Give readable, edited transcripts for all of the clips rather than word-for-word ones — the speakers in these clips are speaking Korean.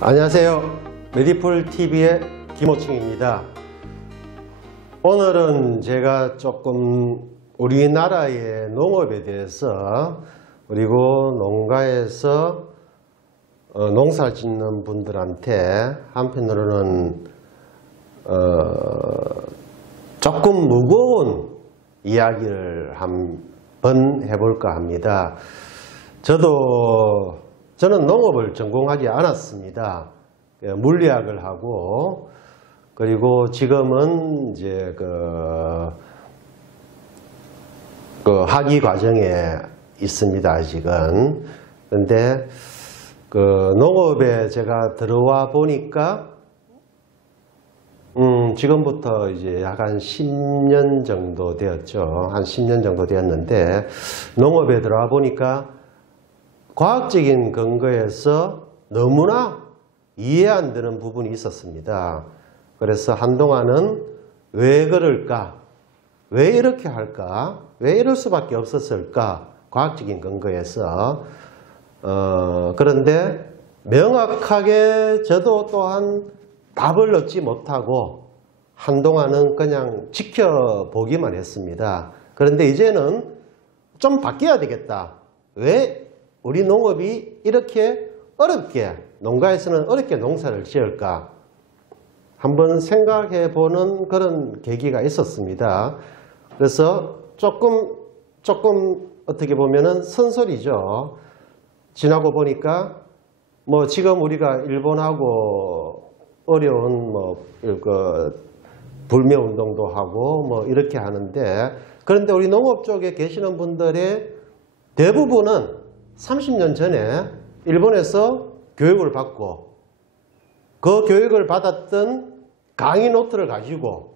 안녕하세요. 메디풀TV의 김호충입니다. 오늘은 제가 조금 우리나라의 농업에 대해서 그리고 농가에서 농사 짓는 분들한테 한편으로는 조금 무거운 이야기를 한번 해볼까 합니다. 저는 농업을 전공하지 않았습니다. 물리학을 하고 그리고 지금은 이제 그 학위 과정에 있습니다. 아직은. 근데 농업에 제가 들어와 보니까 지금부터 이제 약 한 10년 정도 되었죠. 한 10년 정도 되었는데 농업에 들어와 보니까 과학적인 근거에서 너무나 이해 안 되는 부분이 있었습니다. 그래서 한동안은 왜 그럴까? 왜 이렇게 할까? 왜 이럴 수밖에 없었을까? 과학적인 근거에서. 그런데 명확하게 저도 또한 답을 얻지 못하고 한동안은 그냥 지켜보기만 했습니다. 그런데 이제는 좀 바뀌어야 되겠다. 왜 우리 농업이 이렇게 어렵게, 농가에서는 어렵게 농사를 지을까? 한번 생각해 보는 그런 계기가 있었습니다. 그래서 조금 어떻게 보면은 선설이죠. 지나고 보니까 지금 우리가 일본하고 어려운 불매 운동도 하고 이렇게 하는데, 그런데 우리 농업 쪽에 계시는 분들의 대부분은 30년 전에 일본에서 교육을 받고 그 교육을 받았던 강의 노트를 가지고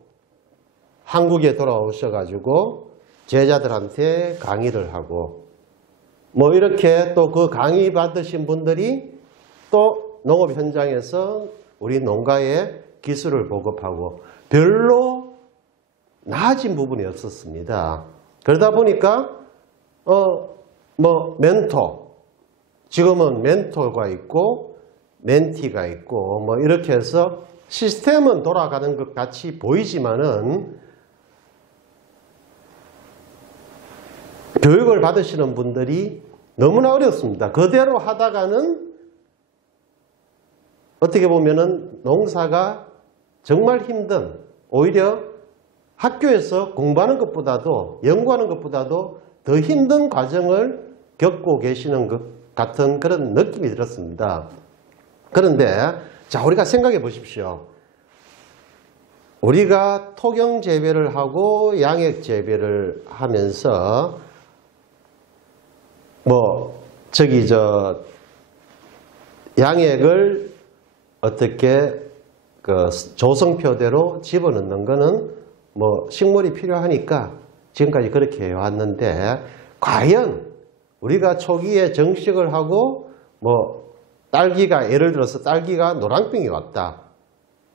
한국에 돌아오셔가지고 제자들한테 강의를 하고 이렇게 또 그 강의 받으신 분들이 또 농업 현장에서 우리 농가의 기술을 보급하고 별로 나아진 부분이 없었습니다. 그러다 보니까 멘토, 지금은 멘토가 있고 멘티가 있고 이렇게 해서 시스템은 돌아가는 것 같이 보이지만은 교육을 받으시는 분들이 너무나 어렵습니다. 그대로 하다가는 어떻게 보면은 농사가 정말 힘든, 오히려 학교에서 공부하는 것보다도 연구하는 것보다도 더 힘든 과정을 겪고 계시는 것 같은 그런 느낌이 들었습니다. 그런데 자, 우리가 생각해 보십시오. 우리가 토경 재배를 하고 양액 재배를 하면서 양액을 어떻게 조성표대로 집어넣는 거는 식물이 필요하니까 지금까지 그렇게 해왔는데, 과연 우리가 초기에 정식을 하고 딸기가, 예를 들어서 딸기가 노란병이 왔다.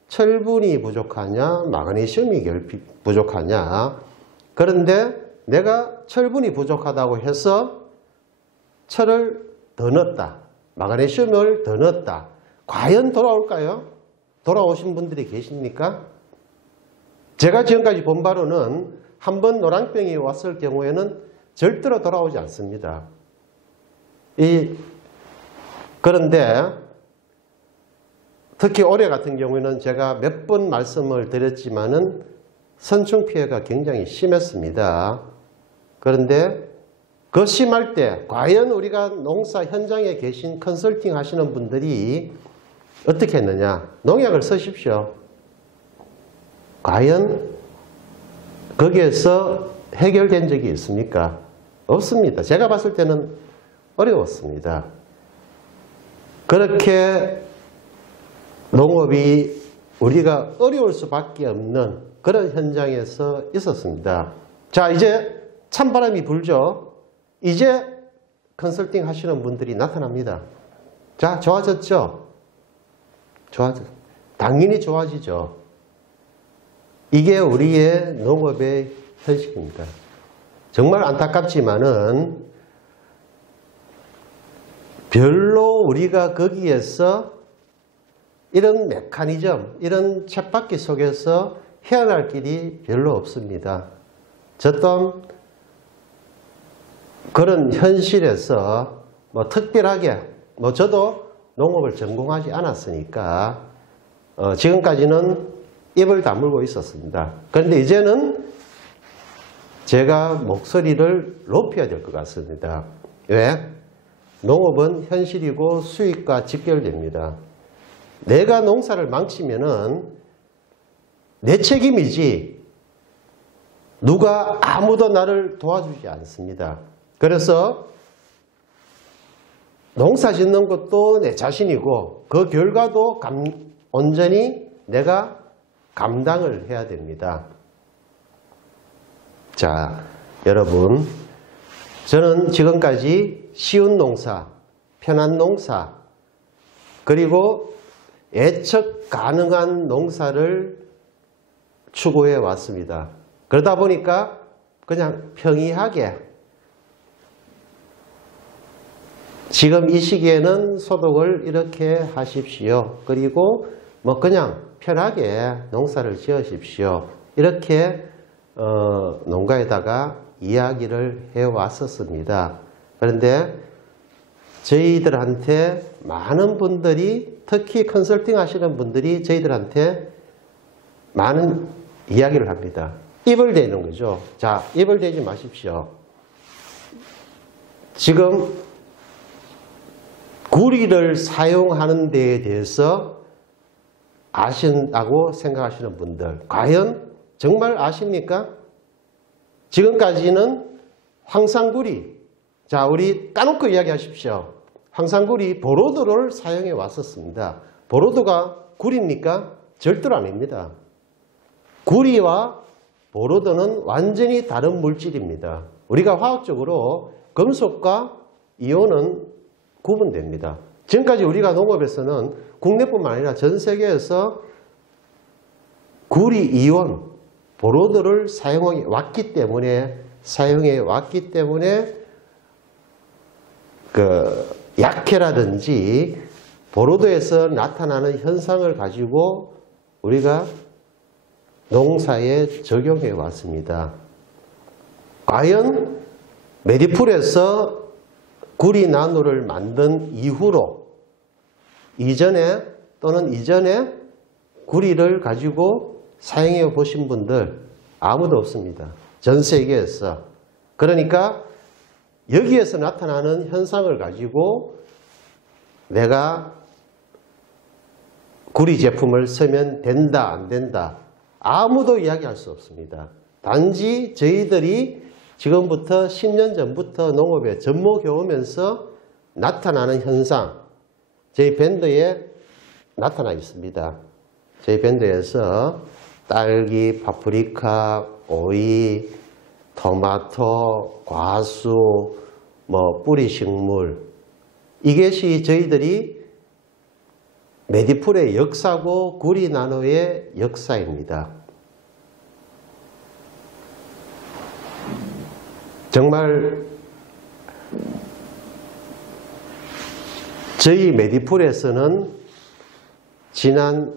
철분이 부족하냐, 마그네슘이 부족하냐. 그런데 내가 철분이 부족하다고 해서 철을 더 넣었다, 마그네슘을 더 넣었다. 과연 돌아올까요? 돌아오신 분들이 계십니까? 제가 지금까지 본 바로는 한번 노란병이 왔을 경우에는 절대로 돌아오지 않습니다. 그런데 특히 올해 같은 경우에는 제가 몇 번 말씀을 드렸지만은 선충 피해가 굉장히 심했습니다. 그런데 그 심할 때 과연 우리가 농사 현장에 계신 컨설팅 하시는 분들이 어떻게 했느냐? 농약을 쓰십시오. 과연 거기에서 해결된 적이 있습니까? 없습니다. 제가 봤을 때는 어려웠습니다. 그렇게 농업이 우리가 어려울 수밖에 없는 그런 현장에서 있었습니다. 자, 이제 찬바람이 불죠. 이제 컨설팅 하시는 분들이 나타납니다. 자, 좋아졌죠? 당연히 좋아지죠. 이게 우리의 농업의 현실입니다. 정말 안타깝지만은 별로 우리가 거기에서 이런 메커니즘, 이런 쳇바퀴 속에서 헤어날 길이 별로 없습니다. 저 또한 그런 현실에서 뭐 특별하게 저도 농업을 전공하지 않았으니까 지금까지는 입을 다물고 있었습니다. 그런데 이제는 제가 목소리를 높여야 될 것 같습니다. 왜? 농업은 현실이고 수익과 직결됩니다. 내가 농사를 망치면은 내 책임이지 누가 아무도 나를 도와주지 않습니다. 그래서 농사 짓는 것도 내 자신이고 그 결과도 온전히 내가 감당을 해야 됩니다. 자, 여러분, 저는 지금까지 쉬운 농사, 편한 농사, 그리고 예측 가능한 농사를 추구해 왔습니다. 그러다 보니까 그냥 평이하게 지금 이 시기에는 소득을 이렇게 하십시오. 그리고 뭐 그냥 편하게 농사를 지으십시오. 이렇게 농가에다가 이야기를 해왔었습니다. 그런데 저희들한테 많은 분들이, 특히 컨설팅 하시는 분들이 저희들한테 많은 이야기를 합니다. 입을 대는 거죠. 자, 입을 대지 마십시오. 지금 구리를 사용하는 데에 대해서 아신다고 생각하시는 분들, 과연 정말 아십니까? 지금까지는 황산구리, 자, 우리 까놓고 이야기하십시오. 황산구리 보로도를 사용해 왔었습니다. 보로도가 구리입니까? 절대로 아닙니다. 구리와 보로도는 완전히 다른 물질입니다. 우리가 화학적으로 금속과 이온은 구분됩니다. 지금까지 우리가 농업에서는 국내뿐만 아니라 전 세계에서 구리 이온, 보로도를 사용해 왔기 때문에 그 약해라든지 보로도에서 나타나는 현상을 가지고 우리가 농사에 적용해 왔습니다. 과연 메디풀에서 구리 나노를 만든 이후로 이전에 구리를 가지고 사용해 보신 분들 아무도 없습니다. 전 세계에서. 그러니까 여기에서 나타나는 현상을 가지고 내가 구리 제품을 쓰면 된다, 안 된다. 아무도 이야기할 수 없습니다. 단지 저희들이 지금부터 10년 전부터 농업에 접목해 오면서 나타나는 현상, 저희 밴드에 나타나 있습니다. 저희 밴드에서 딸기, 파프리카, 오이, 토마토, 과수, 뿌리식물, 이것이 저희들이 메디풀의 역사고 구리 나노의 역사입니다. 정말 저희 메디풀에서는 지난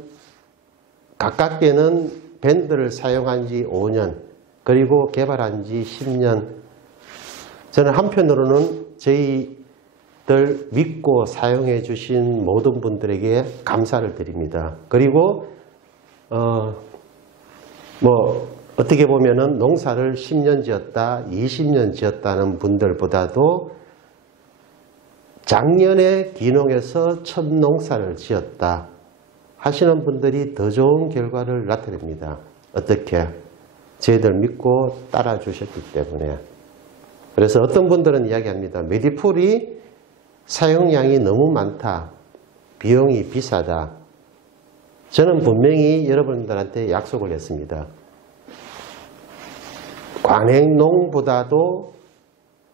가깝게는 밴드를 사용한 지 5년, 그리고 개발한 지 10년. 저는 한편으로는 저희들 믿고 사용해 주신 모든 분들에게 감사를 드립니다. 그리고 어떻게 보면은 농사를 10년 지었다, 20년 지었다는 분들보다도 작년에 귀농해서 첫 농사를 지었다 하시는 분들이 더 좋은 결과를 나타냅니다. 어떻게? 저희들 믿고 따라 주셨기 때문에. 그래서 어떤 분들은 이야기합니다. 메디풀이 사용량이 너무 많다. 비용이 비싸다. 저는 분명히 여러분들한테 약속을 했습니다. 관행농보다도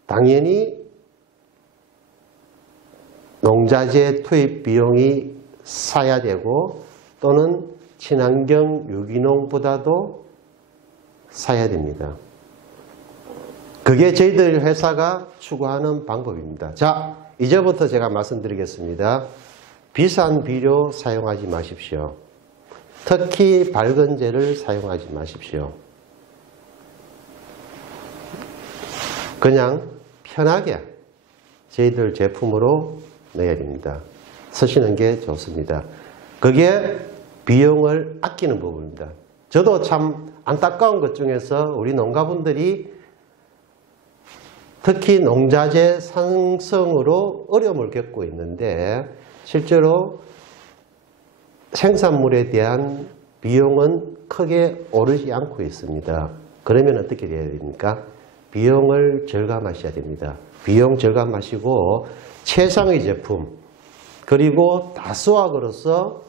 당연히 농자재 투입 비용이 싸야 되고, 또는 친환경 유기농보다도 싸야 됩니다. 그게 저희들 회사가 추구하는 방법입니다. 자, 이제부터 제가 말씀드리겠습니다. 비싼 비료 사용하지 마십시오. 특히 발건제를 사용하지 마십시오. 그냥 편하게 저희들 제품으로 넣어야 됩니다. 쓰시는 게 좋습니다. 그게 비용을 아끼는 부분입니다. 저도 참 안타까운 것 중에서 우리 농가분들이 특히 농자재 상승으로 어려움을 겪고 있는데 실제로 생산물에 대한 비용은 크게 오르지 않고 있습니다. 그러면 어떻게 해야 됩니까? 비용을 절감하셔야 됩니다. 비용 절감하시고 최상의 제품 그리고 다수학으로서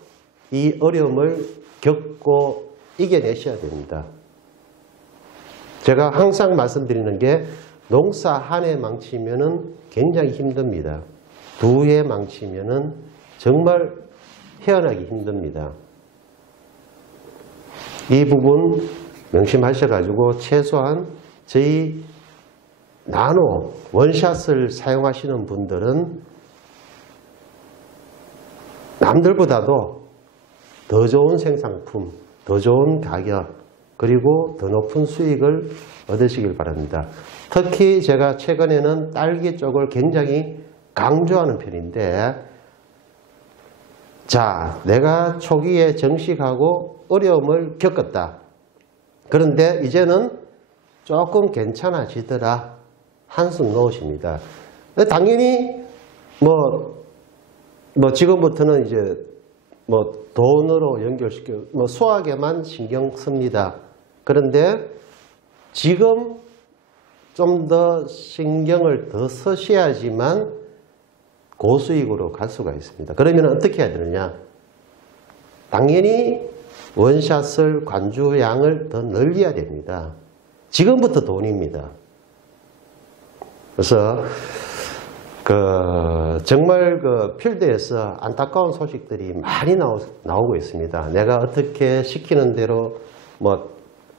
이 어려움을 겪고 이겨내셔야 됩니다. 제가 항상 말씀드리는 게 농사 한 해 망치면은 굉장히 힘듭니다. 두 해 망치면은 정말 헤어나기 힘듭니다. 이 부분 명심하셔가지고 최소한 저희 나노 원샷을 사용하시는 분들은 남들보다도 더 좋은 생산품, 더 좋은 가격, 그리고 더 높은 수익을 얻으시길 바랍니다. 특히 제가 최근에는 딸기 쪽을 굉장히 강조하는 편인데, 자, 내가 초기에 정식하고 어려움을 겪었다. 그런데 이제는 조금 괜찮아지더라. 한숨 놓으십니다. 당연히 지금부터는 이제 돈으로 연결시켜 수학에만 신경 씁니다. 그런데 지금 좀 더 신경을 더 쓰셔야지만 고수익으로 갈 수가 있습니다. 그러면 어떻게 해야 되느냐? 당연히 원샷을 관주량을 더 늘려야 됩니다. 지금부터 돈입니다. 그래서 정말 필드에서 안타까운 소식들이 많이 나오고 있습니다. 내가 어떻게 시키는 대로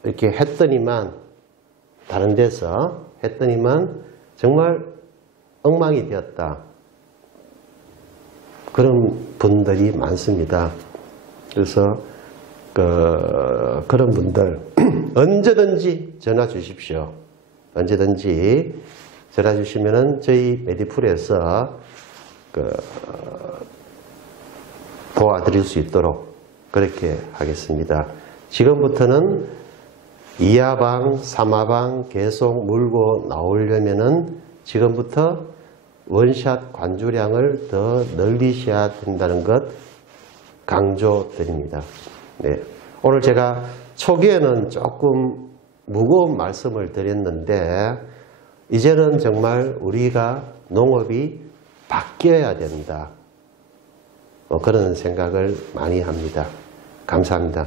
이렇게 했더니만 다른 데서 했더니만 정말 엉망이 되었다. 그런 분들이 많습니다. 그래서 그런 분들 언제든지 전화 주십시오. 언제든지 전화 주시면은 저희 메디풀에서 도와드릴 수 있도록 그렇게 하겠습니다. 지금부터는 2하방, 3하방 계속 물고 나오려면은 지금부터 원샷 관주량을 더 늘리셔야 된다는 것 강조드립니다. 네. 오늘 제가 초기에는 조금 무거운 말씀을 드렸는데 이제는 정말 우리가 농업이 바뀌어야 된다. 그런 생각을 많이 합니다. 감사합니다.